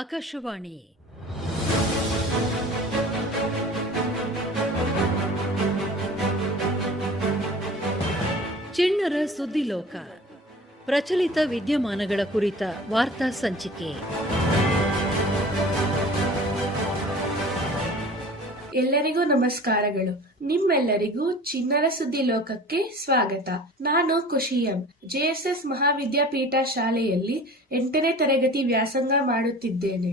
ಆಕಾಶವಾಣಿ ಚಿಣ್ಣರ ಸುದ್ದಿಲೋಕ. ಪ್ರಚಲಿತ ವಿದ್ಯಮಾನಗಳ ಕುರಿತ ವಾರ್ತಾ ಸಂಚಿಕೆ. ಎಲ್ಲರಿಗೂ ನಮಸ್ಕಾರಗಳು. ನಿಮ್ಮೆಲ್ಲರಿಗೂ ಚಿಣ್ಣರ ಸುದ್ದಿ ಲೋಕಕ್ಕೆ ಸ್ವಾಗತ. ನಾನು ಖುಷಿಯಂ. JSS ಮಹಾವಿದ್ಯಾಪೀಠ ಶಾಲೆಯಲ್ಲಿ 8ನೇ ತರಗತಿ ವ್ಯಾಸಂಗ ಮಾಡುತ್ತಿದ್ದೇನೆ.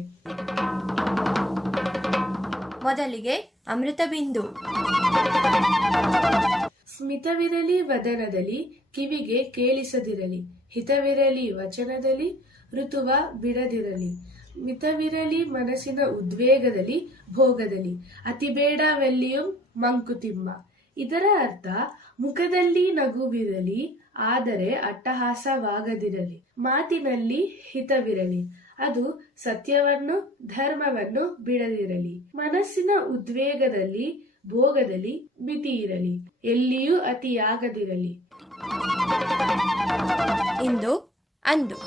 ಮೊದಲಿಗೆ ಅಮೃತ ಬಿಂದು. ಸ್ಮಿತವಿರಲಿ ವದನದಲ್ಲಿ, ಕಿವಿಗೆ ಕೇಳಿಸದಿರಲಿ. ಹಿತವಿರಲಿ ವಚನದಲ್ಲಿ, ಋತುವ ಬಿಡದಿರಲಿ. ಮಿತವಿರಲಿ ಮನಸ್ಸಿನ ಉದ್ವೇಗದಲ್ಲಿ, ಭೋಗದಲ್ಲಿ. ಅತಿಬೇಡವೆಲ್ಲಿಯೂ ಮಂಕುತಿಮ್ಮ. ಇದರ ಅರ್ಥ, ಮುಖದಲ್ಲಿ ನಗುವಿರಲಿ, ಆದರೆ ಅಟ್ಟಹಾಸವಾಗದಿರಲಿ. ಮಾತಿನಲ್ಲಿ ಹಿತವಿರಲಿ, ಅದು ಸತ್ಯವನ್ನು ಧರ್ಮವನ್ನು ಬಿಡದಿರಲಿ. ಮನಸ್ಸಿನ ಉದ್ವೇಗದಲ್ಲಿ, ಭೋಗದಲ್ಲಿ ಮಿತಿ ಇರಲಿ, ಎಲ್ಲಿಯೂ ಅತಿಯಾಗದಿರಲಿ. ಇಂದು ಅಂದು.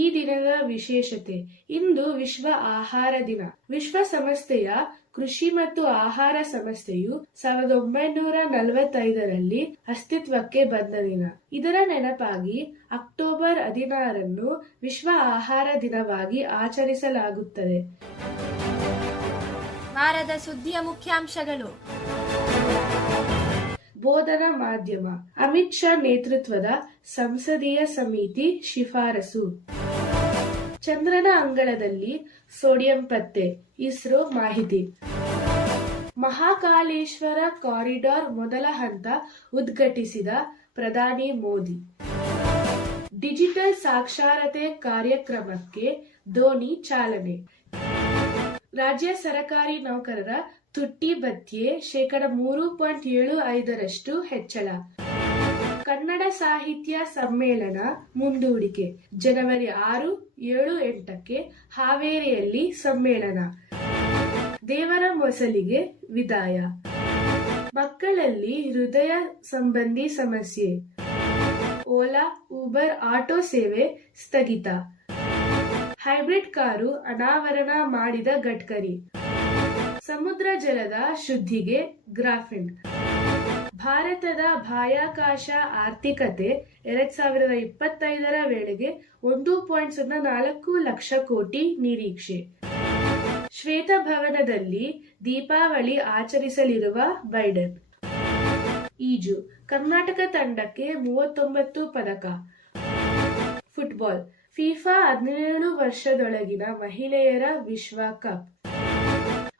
ಈ ದಿನದ ವಿಶೇಷತೆ. ಇಂದು ವಿಶ್ವ ಆಹಾರ ದಿನ. ವಿಶ್ವಸಂಸ್ಥೆಯ ಕೃಷಿ ಮತ್ತು ಆಹಾರ ಸಂಸ್ಥೆಯು 1945ರಲ್ಲಿ ಅಸ್ತಿತ್ವಕ್ಕೆ ಬಂದ ದಿನ. ಇದರ ನೆನಪಾಗಿ ಅಕ್ಟೋಬರ್ 16 ವಿಶ್ವ ಆಹಾರ ದಿನವಾಗಿ ಆಚರಿಸಲಾಗುತ್ತದೆ. ವಾರದ ಸುದ್ದಿಯ ಮುಖ್ಯಾಂಶಗಳು. ಬೋಧನಾ ಮಾಧ್ಯಮ. ಅಮಿತ್ ಶಾ ನೇತೃತ್ವದ ಸಂಸದೀಯ ಸಮಿತಿ ಶಿಫಾರಸು. ಚಂದ್ರನ ಅಂಗಳದಲ್ಲಿ ಸೋಡಿಯಂ ಪತ್ತೆ, ಇಸ್ರೋ ಮಾಹಿತಿ. ಮಹಾಕಾಲೇಶ್ವರ ಕಾರಿಡಾರ್ ಮೊದಲ ಹಂತ ಉದ್ಘಾಟಿಸಿದ ಪ್ರಧಾನಿ ಮೋದಿ. ಡಿಜಿಟಲ್ ಸಾಕ್ಷರತೆ ಕಾರ್ಯಕ್ರಮಕ್ಕೆ ಧೋನಿ ಚಾಲನೆ. ರಾಜ್ಯ ಸರ್ಕಾರಿ ನೌಕರರ ತುಟ್ಟಿ ಭತ್ಯೆ 3.75% ಹೆಚ್ಚಳ. ಕನ್ನಡ ಸಾಹಿತ್ಯ ಸಮ್ಮೇಳನ ಮುಂದೂಡಿಕೆ. ಜನವರಿ 6, 7, 8ಕ್ಕೆ ಹಾವೇರಿಯಲ್ಲಿ ಸಮ್ಮೇಳನ. ದೇವರ ಮೊಸಲಿಗೆ ವಿದಾಯ. ಮಕ್ಕಳಲ್ಲಿ ಹೃದಯ ಸಂಬಂಧಿ ಸಮಸ್ಯೆ. ಓಲಾ, ಊಬರ್ ಆಟೋ ಸೇವೆ ಸ್ಥಗಿತ. ಹೈಬ್ರಿಡ್ ಕಾರು ಅನಾವರಣ ಮಾಡಿದ ಗಡ್ಕರಿ. ಸಮುದ್ರ ಜಲದ ಶುದ್ಧಿಗೆ ಗ್ರಾಫಿನ್. ಭಾರತದ ಬಾಹ್ಯಾಕಾಶ ಆರ್ಥಿಕತೆ 2025ರ ವೇಳೆಗೆ 1.04 ಲಕ್ಷ ಕೋಟಿ ನಿರೀಕ್ಷೆ. ಶ್ವೇತಭವನದಲ್ಲಿ ದೀಪಾವಳಿ ಆಚರಿಸಲಿರುವ ಬೈಡೆನ್. ಈಜು. ಕರ್ನಾಟಕ ತಂಡಕ್ಕೆ 39 ಪದಕ. ಫುಟ್ಬಾಲ್. ಫಿಫಾ 17 ವರ್ಷದೊಳಗಿನ ಮಹಿಳೆಯರ ವಿಶ್ವಕಪ್.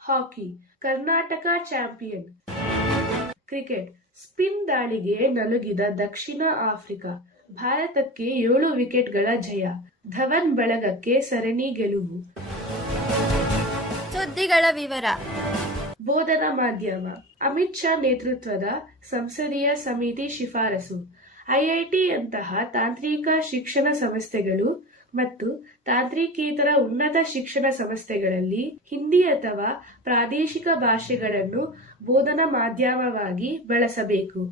ಹಾಕಿ. ಕರ್ನಾಟಕ ಚಾಂಪಿಯನ್. ಕ್ರಿಕೆಟ್. ಸ್ಪಿನ್ ದಾಳಿಗೆ ನಲುಗಿದ ದಕ್ಷಿಣ ಆಫ್ರಿಕಾ. ಭಾರತಕ್ಕೆ 7 ವಿಕೆಟ್ಗಳ ಜಯ. ಧವನ್ ಬಳಗಕ್ಕೆ ಸರಣಿ ಗೆಲುವು. ಸುದ್ದಿಗಳ ವಿವರ. ಬೋಧನಾ ಮಾಧ್ಯಮ. ಅಮಿತ್ ಶಾ ನೇತೃತ್ವದ ಸಂಸದೀಯ ಸಮಿತಿ ಶಿಫಾರಸು. ಐಐಟಿಯಂತಹ ತಾಂತ್ರಿಕ ಶಿಕ್ಷಣ ಸಂಸ್ಥೆಗಳು ಮತ್ತು ತಾಂತ್ರಿಕೇತರ ಉನ್ನತ ಶಿಕ್ಷಣ ಸಂಸ್ಥೆಗಳಲ್ಲಿ ಹಿಂದಿ ಅಥವಾ ಪ್ರಾದೇಶಿಕ ಭಾಷೆಗಳನ್ನು ಬೋಧನಾ ಮಾಧ್ಯಮವಾಗಿ ಬಳಸಬೇಕು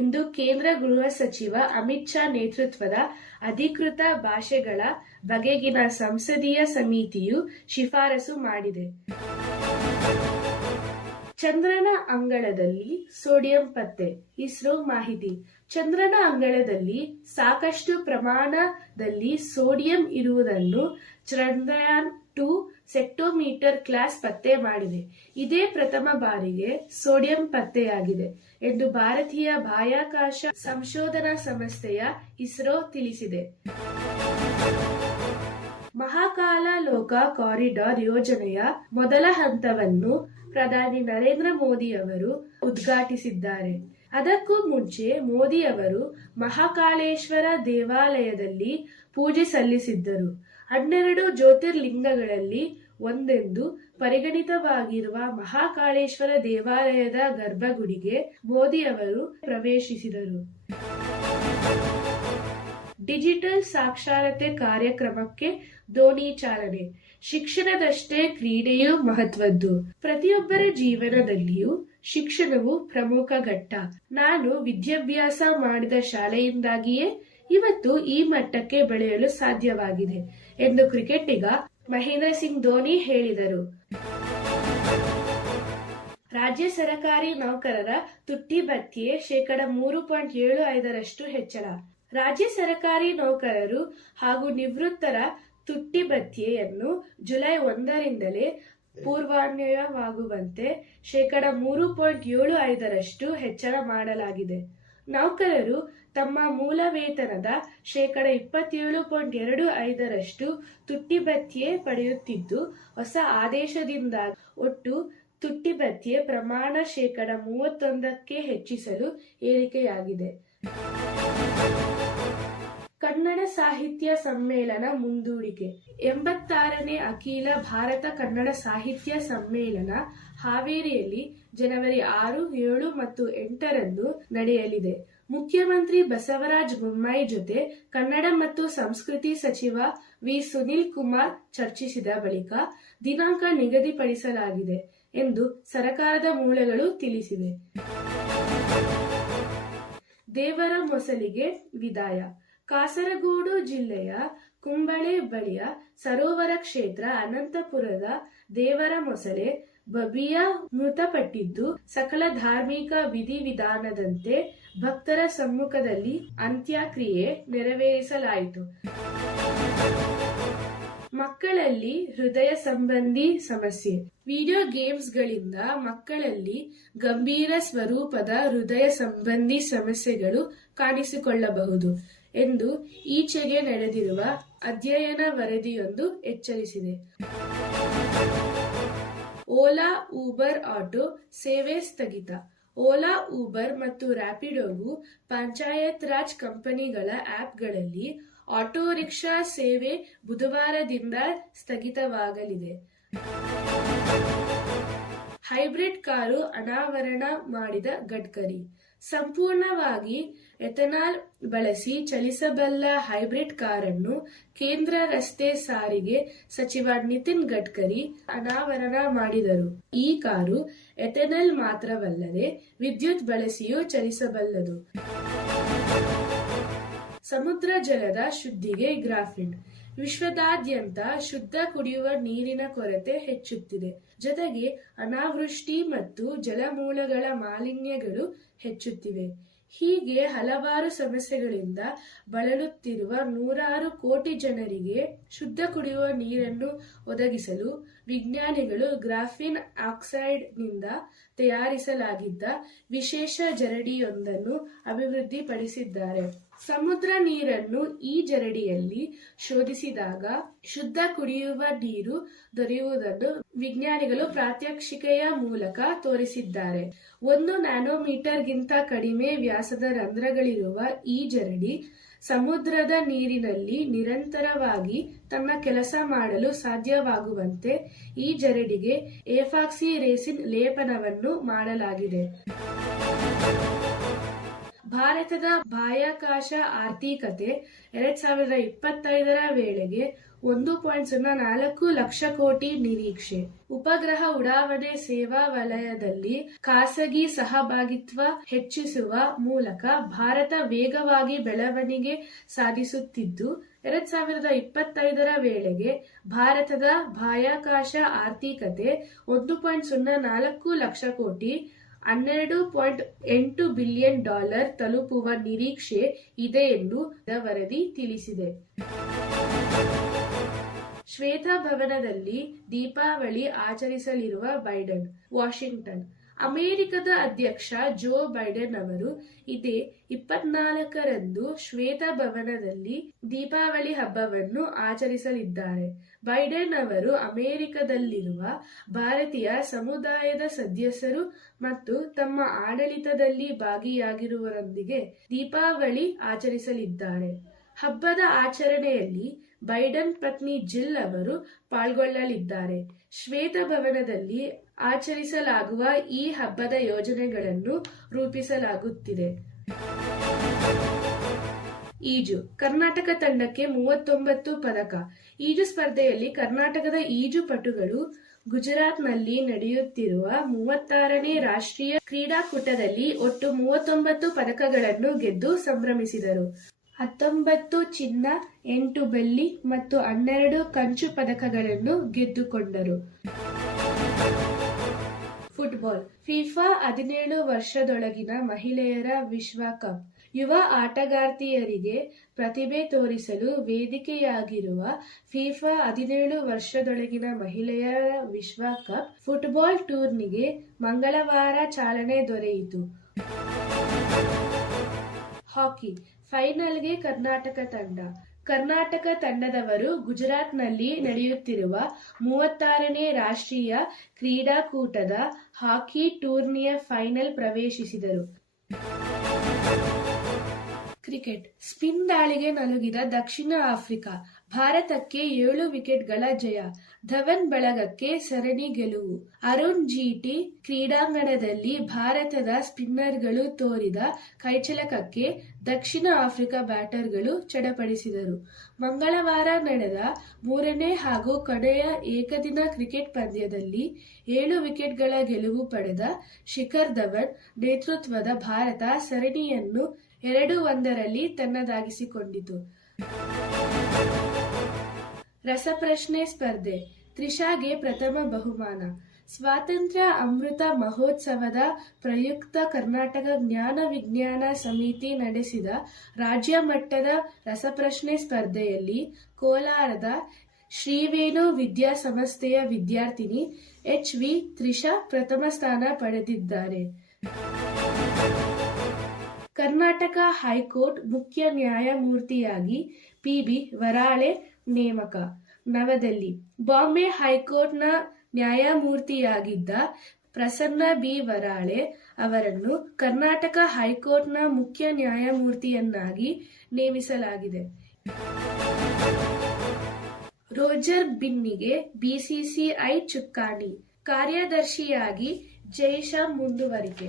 ಎಂದು ಕೇಂದ್ರ ಗೃಹ ಸಚಿವ ಅಮಿತ್ ಶಾ ನೇತೃತ್ವದ ಅಧಿಕೃತ ಭಾಷೆಗಳ ಬಗೆಗಿನ ಸಂಸದೀಯ ಸಮಿತಿಯು ಶಿಫಾರಸು ಮಾಡಿದೆ. ಚಂದ್ರನ ಅಂಗಳದಲ್ಲಿ ಸೋಡಿಯಂ ಪತ್ತೆ, ಇಸ್ರೋ ಮಾಹಿತಿ. ಚಂದ್ರನ ಅಂಗಳದಲ್ಲಿ ಸಾಕಷ್ಟು ಪ್ರಮಾಣದಲ್ಲಿ ಸೋಡಿಯಂ ಇರುವುದನ್ನು ಚಂದ್ರಯಾನ್ 2 ಸೆಕ್ಟೋಮೀಟರ್ ಕ್ಲಾಸ್ ಪತ್ತೆ ಮಾಡಿದೆ. ಇದೇ ಪ್ರಥಮ ಬಾರಿಗೆ ಸೋಡಿಯಂ ಪತ್ತೆಯಾಗಿದೆ ಎಂದು ಭಾರತೀಯ ಬಾಹ್ಯಾಕಾಶ ಸಂಶೋಧನಾ ಸಂಸ್ಥೆಯ ಇಸ್ರೋ ತಿಳಿಸಿದೆ. ಮಹಾಕಾಲೋಕ ಕಾರಿಡಾರ್ ಯೋಜನೆಯ ಮೊದಲ ಹಂತವನ್ನು ಪ್ರಧಾನಿ ನರೇಂದ್ರ ಮೋದಿ ಅವರು ಉದ್ಘಾಟಿಸಿದ್ದಾರೆ. ಅದಕ್ಕೂ ಮುಂಚೆ ಮೋದಿ ಅವರು ಮಹಾಕಾಳೇಶ್ವರ ದೇವಾಲಯದಲ್ಲಿ ಪೂಜೆ ಸಲ್ಲಿಸಿದ್ದರು. 12 ಜ್ಯೋತಿರ್ಲಿಂಗಗಳಲ್ಲಿ ಒಂದೆಂದು ಪರಿಗಣಿತವಾಗಿರುವ ಮಹಾಕಾಳೇಶ್ವರ ದೇವಾಲಯದ ಗರ್ಭಗುಡಿಗೆ ಮೋದಿ ಅವರು ಪ್ರವೇಶಿಸಿದರು. ಡಿಜಿಟಲ್ ಸಾಕ್ಷರತೆ ಕಾರ್ಯಕ್ರಮಕ್ಕೆ ಧೋನಿ ಚಾಲನೆ. ಶಿಕ್ಷಣದಷ್ಟೇ ಕ್ರೀಡೆಯೂ ಮಹತ್ವದ್ದು. ಪ್ರತಿಯೊಬ್ಬರ ಜೀವನದಲ್ಲಿಯೂ ಶಿಕ್ಷಣವು ಪ್ರಮುಖ ಘಟ್ಟ. ನಾನು ವಿದ್ಯಾಭ್ಯಾಸ ಮಾಡಿದ ಶಾಲೆಯಿಂದಾಗಿಯೇ ಇವತ್ತು ಈ ಮಟ್ಟಕ್ಕೆ ಬೆಳೆಯಲು ಸಾಧ್ಯವಾಗಿದೆ ಎಂದು ಕ್ರಿಕೆಟಿಗ ಮಹೇಂದ್ರ ಸಿಂಗ್ ಧೋನಿ ಹೇಳಿದರು. ರಾಜ್ಯ ಸರ್ಕಾರಿ ನೌಕರರ ತುಟ್ಟಿ ಭತ್ಯೆ 3.75% ಹೆಚ್ಚಳ. ರಾಜ್ಯ ಸರ್ಕಾರಿ ನೌಕರರು ಹಾಗೂ ನಿವೃತ್ತರ ತುಟ್ಟಿ ಭತ್ಯೆಯನ್ನು ಜುಲೈ 1ರಿಂದಲೇ ಪೂರ್ವಾನ್ವಯವಾಗುವಂತೆ 3.75% ಹೆಚ್ಚಳ ಮಾಡಲಾಗಿದೆ. ನೌಕರರು ತಮ್ಮ ಮೂಲ ವೇತನದ 27.25% ತುಟ್ಟಿ ಭತ್ಯೆ ಪಡೆಯುತ್ತಿದ್ದು, ಹೊಸ ಆದೇಶದಿಂದ ಒಟ್ಟು ತುಟ್ಟಿ ಭತ್ಯೆ ಪ್ರಮಾಣ 31%ಕ್ಕೆ ಹೆಚ್ಚಿಸಲು ಏರಿಕೆಯಾಗಿದೆ. ಕನ್ನಡ ಸಾಹಿತ್ಯ ಸಮ್ಮೇಳನ ಮುಂದೂಡಿಕೆ. 86ನೇ ಅಖಿಲ ಭಾರತ ಕನ್ನಡ ಸಾಹಿತ್ಯ ಸಮ್ಮೇಳನ ಹಾವೇರಿಯಲ್ಲಿ ಜನವರಿ 6, 7 ಮತ್ತು 8ರಂದು ನಡೆಯಲಿದೆ. ಮುಖ್ಯಮಂತ್ರಿ ಬಸವರಾಜ ಬೊಮ್ಮಾಯಿ ಜೊತೆ ಕನ್ನಡ ಮತ್ತು ಸಂಸ್ಕೃತಿ ಸಚಿವ ವಿ. ಸುನೀಲ್ ಕುಮಾರ್ ಚರ್ಚಿಸಿದ ಬಳಿಕ ದಿನಾಂಕ ನಿಗದಿಪಡಿಸಲಾಗಿದೆ ಎಂದು ಸರ್ಕಾರದ ಮೂಲಗಳು ತಿಳಿಸಿವೆ. ದೇವರ ಮೊಸಲಿಗೆ ವಿದಾಯ. ಕಾಸರಗೋಡು ಜಿಲ್ಲೆಯ ಕುಂಬಳೆ ಬಳಿಯ ಸರೋವರ ಕ್ಷೇತ್ರ ಅನಂತಪುರದ ದೇವರ ಮೊಸಳೆ ಬಬಿಯಾ ಮೃತಪಟ್ಟಿದ್ದು, ಸಕಲ ಧಾರ್ಮಿಕ ವಿಧಿವಿಧಾನದಂತೆ ಭಕ್ತರ ಸಮ್ಮುಖದಲ್ಲಿ ಅಂತ್ಯಕ್ರಿಯೆ ನೆರವೇರಿಸಲಾಯಿತು. ಮಕ್ಕಳಲ್ಲಿ ಹೃದಯ ಸಂಬಂಧಿ ಸಮಸ್ಯೆ. ವಿಡಿಯೋ ಗೇಮ್ಸ್ಗಳಿಂದ ಮಕ್ಕಳಲ್ಲಿ ಗಂಭೀರ ಸ್ವರೂಪದ ಹೃದಯ ಸಂಬಂಧಿ ಸಮಸ್ಯೆಗಳು ಕಾಣಿಸಿಕೊಳ್ಳಬಹುದು ಎಂದು ಈಚೆಗೆ ನಡೆದಿರುವ ಅಧ್ಯಯನ ವರದಿಯೊಂದು ಎಚ್ಚರಿಸಿದೆ. ಓಲಾ, ಊಬರ್ ಆಟೋ ಸೇವೆ ಸ್ಥಗಿತ. ಓಲಾ, ಊಬರ್ ಮತ್ತು ರ್ಯಾಪಿಡೋಗೂ ಪಂಚಾಯತ್ ರಾಜ್ ಕಂಪನಿಗಳ ಆಪ್ಗಳಲ್ಲಿ ಆಟೋ ರಿಕ್ಷಾ ಸೇವೆ ಬುಧವಾರದಿಂದ ಸ್ಥಗಿತವಾಗಲಿದೆ. ಹೈಬ್ರಿಡ್ ಕಾರು ಅನಾವರಣ ಮಾಡಿದ ಗಡ್ಕರಿ. ಸಂಪೂರ್ಣವಾಗಿ ಎಥೆನಾಲ್ ಬಳಸಿ ಚಲಿಸಬಲ್ಲ ಹೈಬ್ರಿಡ್ ಕಾರನ್ನು ಕೇಂದ್ರ ರಸ್ತೆ ಸಾರಿಗೆ ಸಚಿವ ನಿತಿನ್ ಗಡ್ಕರಿ ಅನಾವರಣ ಮಾಡಿದರು. ಈ ಕಾರು ಎಥೆನಾಲ್ ಮಾತ್ರವಲ್ಲದೆ ವಿದ್ಯುತ್ ಬಳಸಿಯೂ ಚಲಿಸಬಲ್ಲದು. ಸಮುದ್ರ ಜಲದ ಶುದ್ಧಿಗೆ ಗ್ರಾಫಿನ್. ವಿಶ್ವದಾದ್ಯಂತ ಶುದ್ಧ ಕುಡಿಯುವ ನೀರಿನ ಕೊರತೆ ಹೆಚ್ಚುತ್ತಿದೆ. ಜೊತೆಗೆ ಅನಾವೃಷ್ಟಿ ಮತ್ತು ಜಲಮೂಲಗಳ ಮಾಲಿನ್ಯಗಳು ಹೆಚ್ಚುತ್ತಿವೆ. ಹೀಗೆ ಹಲವಾರು ಸಮಸ್ಯೆಗಳಿಂದ ಬಳಲುತ್ತಿರುವ 106 ಕೋಟಿ ಜನರಿಗೆ ಶುದ್ಧ ಕುಡಿಯುವ ನೀರನ್ನು ಒದಗಿಸಲು ವಿಜ್ಞಾನಿಗಳು ಗ್ರಾಫಿನ್ ಆಕ್ಸೈಡ್ನಿಂದ ತಯಾರಿಸಲಾಗಿದ್ದ ವಿಶೇಷ ಜರಡಿಯೊಂದನ್ನು ಅಭಿವೃದ್ಧಿಪಡಿಸಿದ್ದಾರೆ. ಸಮುದ್ರ ನೀರನ್ನು ಈ ಜರಡಿಯಲ್ಲಿ ಶೋಧಿಸಿದಾಗ ಶುದ್ಧ ಕುಡಿಯುವ ನೀರು ದೊರೆಯುವುದನ್ನು ವಿಜ್ಞಾನಿಗಳು ಪ್ರಾತ್ಯಕ್ಷಿಕೆಯ ಮೂಲಕ ತೋರಿಸಿದ್ದಾರೆ. 1 ನ್ಯಾನೋಮೀಟರ್ಗಿಂತ ಕಡಿಮೆ ವ್ಯಾಸದ ರಂಧ್ರಗಳಿರುವ ಈ ಜರಡಿ ಸಮುದ್ರದ ನೀರಿನಲ್ಲಿ ನಿರಂತರವಾಗಿ ತನ್ನ ಕೆಲಸ ಮಾಡಲು ಸಾಧ್ಯವಾಗುವಂತೆ ಈ ಜರಡಿಗೆ ಎಪಾಕ್ಸಿ ರೆಸಿನ್ ಲೇಪನವನ್ನು ಮಾಡಲಾಗಿದೆ. ಭಾರತದ ಬಾಹ್ಯಾಕಾಶ ಆರ್ಥಿಕತೆ 2025ರ ವೇಳೆಗೆ 1.04 ಲಕ್ಷ ಕೋಟಿ ನಿರೀಕ್ಷೆ. ಉಪಗ್ರಹ ಉಡಾವಣೆ ಸೇವಾ ವಲಯದಲ್ಲಿ ಖಾಸಗಿ ಸಹಭಾಗಿತ್ವ ಹೆಚ್ಚಿಸುವ ಮೂಲಕ ಭಾರತ ವೇಗವಾಗಿ ಬೆಳವಣಿಗೆ ಸಾಧಿಸುತ್ತಿದ್ದು, 2025ರ ವೇಳೆಗೆ ಭಾರತದ ಬಾಹ್ಯಾಕಾಶ ಆರ್ಥಿಕತೆ 1.04 ಲಕ್ಷ ಕೋಟಿ $12.8 ಬಿಲಿಯನ್ ತಲುಪುವ ನಿರೀಕ್ಷೆ ಇದೆ ಎಂದು ವರದಿ ತಿಳಿಸಿದೆ. ಶ್ವೇತಭವನದಲ್ಲಿ ದೀಪಾವಳಿ ಆಚರಿಸಲಿರುವ ಬೈಡನ್. ವಾಷಿಂಗ್ಟನ್. ಅಮೆರಿಕದ ಅಧ್ಯಕ್ಷ ಜೋ ಬೈಡನ್ ಅವರು ಇದೇ 24ರಂದು ಶ್ವೇತಭವನದಲ್ಲಿ ದೀಪಾವಳಿ ಹಬ್ಬವನ್ನು ಆಚರಿಸಲಿದ್ದಾರೆ. ಬೈಡನ್ ಅವರು ಅಮೆರಿಕದಲ್ಲಿರುವ ಭಾರತೀಯ ಸಮುದಾಯದ ಸದಸ್ಯರು ಮತ್ತು ತಮ್ಮ ಆಡಳಿತದಲ್ಲಿ ಭಾಗಿಯಾಗಿರುವವರೊಂದಿಗೆ ದೀಪಾವಳಿ ಆಚರಿಸಲಿದ್ದಾರೆ. ಹಬ್ಬದ ಆಚರಣೆಯಲ್ಲಿ ಬೈಡನ್ ಪತ್ನಿ ಜಿಲ್ ಅವರು ಪಾಲ್ಗೊಳ್ಳಲಿದ್ದಾರೆ. ಶ್ವೇತಭವನದಲ್ಲಿ ಆಚರಿಸಲಾಗುವ ಈ ಹಬ್ಬದ ಯೋಜನೆಗಳನ್ನು ರೂಪಿಸಲಾಗುತ್ತಿದೆ. ಈಜು. ಕರ್ನಾಟಕ ತಂಡಕ್ಕೆ 39 ಪದಕ. ಈಜು ಸ್ಪರ್ಧೆಯಲ್ಲಿ ಕರ್ನಾಟಕದ ಈಜುಪಟುಗಳು ಗುಜರಾತ್ನಲ್ಲಿ ನಡೆಯುತ್ತಿರುವ 36ನೇ ರಾಷ್ಟ್ರೀಯ ಕ್ರೀಡಾಕೂಟದಲ್ಲಿ ಒಟ್ಟು 39 ಪದಕಗಳನ್ನು ಗೆದ್ದು ಸಂಭ್ರಮಿಸಿದರು. 19 ಚಿನ್ನ, 8 ಬೆಳ್ಳಿ ಮತ್ತು 12 ಕಂಚು ಪದಕಗಳನ್ನು ಗೆದ್ದುಕೊಂಡರು. ಫುಟ್ಬಾಲ್. ಫಿಫಾ 17 ವರ್ಷದೊಳಗಿನ ಮಹಿಳೆಯರ ವಿಶ್ವಕಪ್. ಯುವ ಆಟಗಾರ್ತಿಯರಿಗೆ ಪ್ರತಿಭೆ ತೋರಿಸಲು ವೇದಿಕೆಯಾಗಿರುವ ಫಿಫಾ 17 ವರ್ಷದೊಳಗಿನ ಮಹಿಳೆಯರ ವಿಶ್ವಕಪ್ ಫುಟ್ಬಾಲ್ ಟೂರ್ನಿಗೆ ಮಂಗಳವಾರ ಚಾಲನೆ ದೊರೆಯಿತು. ಹಾಕಿ. ಫೈನಲ್ಗೆ ಕರ್ನಾಟಕ ತಂಡ. ಕರ್ನಾಟಕ ತಂಡದವರು ಗುಜರಾತ್ನಲ್ಲಿ ನಡೆಯುತ್ತಿರುವ 36ನೇ ರಾಷ್ಟ್ರೀಯ ಕ್ರೀಡಾಕೂಟದ ಹಾಕಿ ಟೂರ್ನಿಯ ಫೈನಲ್ ಪ್ರವೇಶಿಸಿದರು. ಕ್ರಿಕೆಟ್. ಸ್ಪಿನ್ ದಾಳಿಗೆ ನಲುಗಿದ ದಕ್ಷಿಣ ಆಫ್ರಿಕಾ. ಭಾರತಕ್ಕೆ 7 ವಿಕೆಟ್ಗಳ ಜಯ. ಧವನ್ ಬಳಗಕ್ಕೆ ಸರಣಿ ಗೆಲುವು. ಅರುಣ್ ಜೇಟ್ಲಿ ಕ್ರೀಡಾಂಗಣದಲ್ಲಿ ಭಾರತದ ಸ್ಪಿನ್ನರ್ಗಳು ತೋರಿದ ಕೈಚಳಕಕ್ಕೆ ದಕ್ಷಿಣ ಆಫ್ರಿಕಾ ಬ್ಯಾಟರ್ಗಳು ಚಡಪಡಿಸಿದರು. ಮಂಗಳವಾರ ನಡೆದ 3ನೇ ಹಾಗೂ ಕೊನೆಯ ಏಕದಿನ ಕ್ರಿಕೆಟ್ ಪಂದ್ಯದಲ್ಲಿ 7 ವಿಕೆಟ್ಗಳ ಗೆಲುವು ಪಡೆದ ಶಿಖರ್ ಧವನ್ ನೇತೃತ್ವದ ಭಾರತ ಸರಣಿಯನ್ನು 2-1 ತನ್ನದಾಗಿಸಿಕೊಂಡಿತು. ರಸಪ್ರಶ್ನೆ ಸ್ಪರ್ಧೆ. ತ್ರಿಷಾಗೆ ಪ್ರಥಮ ಬಹುಮಾನ. ಸ್ವಾತಂತ್ರ್ಯ ಅಮೃತ ಮಹೋತ್ಸವದ ಪ್ರಯುಕ್ತ ಕರ್ನಾಟಕ ಜ್ಞಾನ ವಿಜ್ಞಾನ ಸಮಿತಿ ನಡೆಸಿದ ರಾಜ್ಯ ಮಟ್ಟದ ರಸಪ್ರಶ್ನೆ ಸ್ಪರ್ಧೆಯಲ್ಲಿ ಕೋಲಾರದ ಶ್ರೀವೇಣು ವಿದ್ಯಾಸಂಸ್ಥೆಯ ವಿದ್ಯಾರ್ಥಿನಿ HV ತ್ರಿಷಾ ಪ್ರಥಮ ಸ್ಥಾನ ಪಡೆದಿದ್ದಾರೆ. ಕರ್ನಾಟಕ ಹೈಕೋರ್ಟ್ ಮುಖ್ಯ ನ್ಯಾಯಮೂರ್ತಿಯಾಗಿ PB ವರಾಳೆ ನೇಮಕ. ನವದೆಹಲಿ. ಬಾಂಬೆ ಹೈಕೋರ್ಟ್ನ ನ್ಯಾಯಮೂರ್ತಿಯಾಗಿದ್ದ ಪ್ರಸನ್ನ B ವರಾಳೆ ಅವರನ್ನು ಕರ್ನಾಟಕ ಹೈಕೋರ್ಟ್ನ ಮುಖ್ಯ ನ್ಯಾಯಮೂರ್ತಿಯನ್ನಾಗಿ ನೇಮಿಸಲಾಗಿದೆ. ರೋಜರ್ ಬಿನ್ನಿಗೆ BCCI ಚುಕ್ಕಾಣಿ. ಕಾರ್ಯದರ್ಶಿಯಾಗಿ ಜೈಶಾ ಮುಂದುವರಿಕೆ.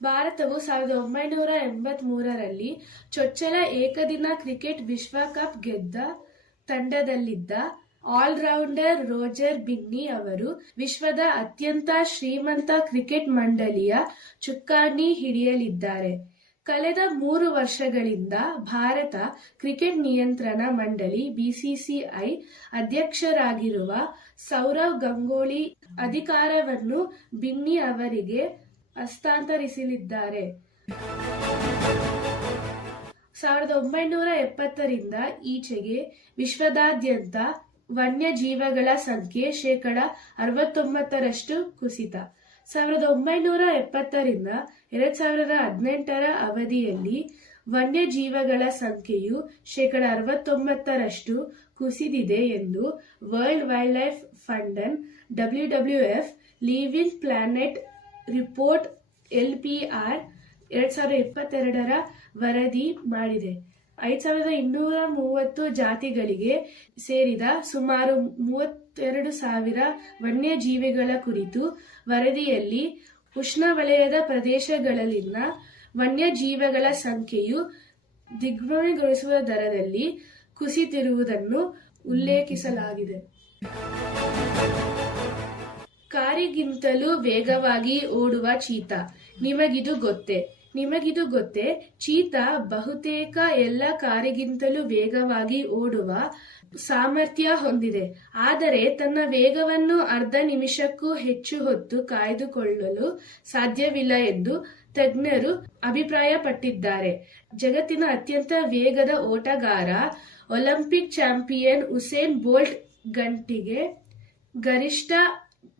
ಭಾರತವು 1983ರಲ್ಲಿ ಚೊಚ್ಚಲ ಏಕದಿನ ಕ್ರಿಕೆಟ್ ವಿಶ್ವಕಪ್ ಗೆದ್ದ ತಂಡದಲ್ಲಿದ್ದ ಆಲ್ರೌಂಡರ್ ರೋಜರ್ ಬಿನ್ನಿ ಅವರು ವಿಶ್ವದ ಅತ್ಯಂತ ಶ್ರೀಮಂತ ಕ್ರಿಕೆಟ್ ಮಂಡಳಿಯ ಚುಕ್ಕಾಣಿ ಹಿಡಿಯಲಿದ್ದಾರೆ. ಕಳೆದ 3 ವರ್ಷಗಳಿಂದ ಭಾರತ ಕ್ರಿಕೆಟ್ ನಿಯಂತ್ರಣ ಮಂಡಳಿ BCCI ಅಧ್ಯಕ್ಷರಾಗಿರುವ ಸೌರವ್ ಗಂಗೂಲಿ ಅಧಿಕಾರವನ್ನು ಬಿನ್ನಿ ಅವರಿಗೆ ಹಸ್ತಾಂತರಿಸಲಿದ್ದಾರೆ. 1970ರಿಂದ ಈಚೆಗೆ ವಿಶ್ವದಾದ್ಯಂತ ವನ್ಯಜೀವಿಗಳ ಸಂಖ್ಯೆ 69% ಕುಸಿತ. 1970ರಿಂದ 2018ರ ಅವಧಿಯಲ್ಲಿ ವನ್ಯಜೀವಿಗಳ ಸಂಖ್ಯೆಯು 69% ಕುಸಿದಿದೆ ಎಂದು world wild life fund WWF living planet report LPR 2022ರ ವರದಿ ಮಾಡಿದೆ. 5230 ಜಾತಿಗಳಿಗೆ ಸೇರಿದ ಸುಮಾರು 32,000 ವನ್ಯಜೀವಿಗಳ ಕುರಿತು ವರದಿಯಲ್ಲಿ ಉಷ್ಣವಲಯದ ಪ್ರದೇಶಗಳಲ್ಲಿನ ವನ್ಯಜೀವಿಗಳ ಸಂಖ್ಯೆಯು ದ್ವಿಗುಣಗೊಳಿಸುವ ದರದಲ್ಲಿ ಕುಸಿತಿರುವುದನ್ನು ಉಲ್ಲೇಖಿಸಲಾಗಿದೆ. ಕಾರಿಗಿಂತಲೂ ವೇಗವಾಗಿ ಓಡುವ ಚೀತಾ. ನಿಮಗಿದು ಗೊತ್ತೇ? ಚೀತಾ ಬಹುತೇಕ ಎಲ್ಲ ಕಾರಿಗಿಂತಲೂ ವೇಗವಾಗಿ ಓಡುವ ಸಾಮರ್ಥ್ಯ ಹೊಂದಿದೆ. ಆದರೆ ತನ್ನ ವೇಗವನ್ನು ಅರ್ಧ ನಿಮಿಷಕ್ಕೂ ಹೆಚ್ಚು ಹೊತ್ತು ಕಾಯ್ದುಕೊಳ್ಳಲು ಸಾಧ್ಯವಿಲ್ಲ ಎಂದು ತಜ್ಞರು ಅಭಿಪ್ರಾಯಪಟ್ಟಿದ್ದಾರೆ. ಜಗತ್ತಿನ ಅತ್ಯಂತ ವೇಗದ ಓಟಗಾರ ಒಲಿಂಪಿಕ್ ಚಾಂಪಿಯನ್ ಉಸೇನ್ ಬೋಲ್ಟ್ ಗಂಟೆಗೆ ಗರಿಷ್ಠ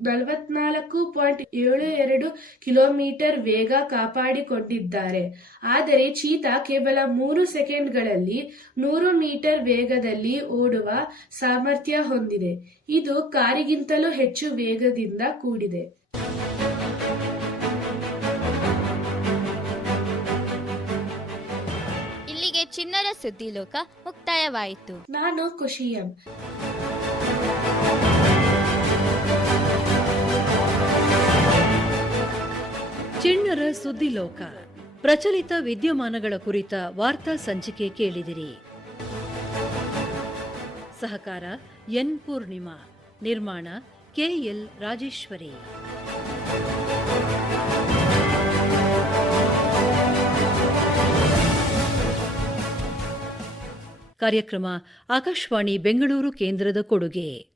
44.72 ಕಿಲೋಮೀಟರ್ ವೇಗ ಕಾಪಾಡಿಕೊಂಡಿದ್ದಾರೆ. ಆದರೆ ಚೀತಾ ಕೇವಲ 3 ಸೆಕೆಂಡ್ಗಳಲ್ಲಿ 100 ಮೀಟರ್ ವೇಗದಲ್ಲಿ ಓಡುವ ಸಾಮರ್ಥ್ಯ ಹೊಂದಿದೆ. ಇದು ಕಾರಿಗಿಂತಲೂ ಹೆಚ್ಚು ವೇಗದಿಂದ ಕೂಡಿದೆ. ಇಲ್ಲಿಗೆ ಚಿನ್ನರ ಸುದ್ದಿ ಲೋಕ ಮುಕ್ತಾಯವಾಯಿತು. ನಾನು ಖುಷಿಯಂ. ಚಿಣ್ಣರ ಸುದ್ದಿಲೋಕ. ಪ್ರಚಲಿತ ವಿದ್ಯಮಾನಗಳ ಕುರಿತ ವಾರ್ತಾ ಸಂಚಿಕೆ ಕೇಳಿದಿರಿ. ಸಹಕಾರ ಎನ್ ಪೂರ್ಣಿಮಾ. ನಿರ್ಮಾಣ KL ರಾಜೇಶ್ವರಿ. ಕಾರ್ಯಕ್ರಮ ಆಕಾಶವಾಣಿ ಬೆಂಗಳೂರು ಕೇಂದ್ರದ ಕೊಡುಗೆ.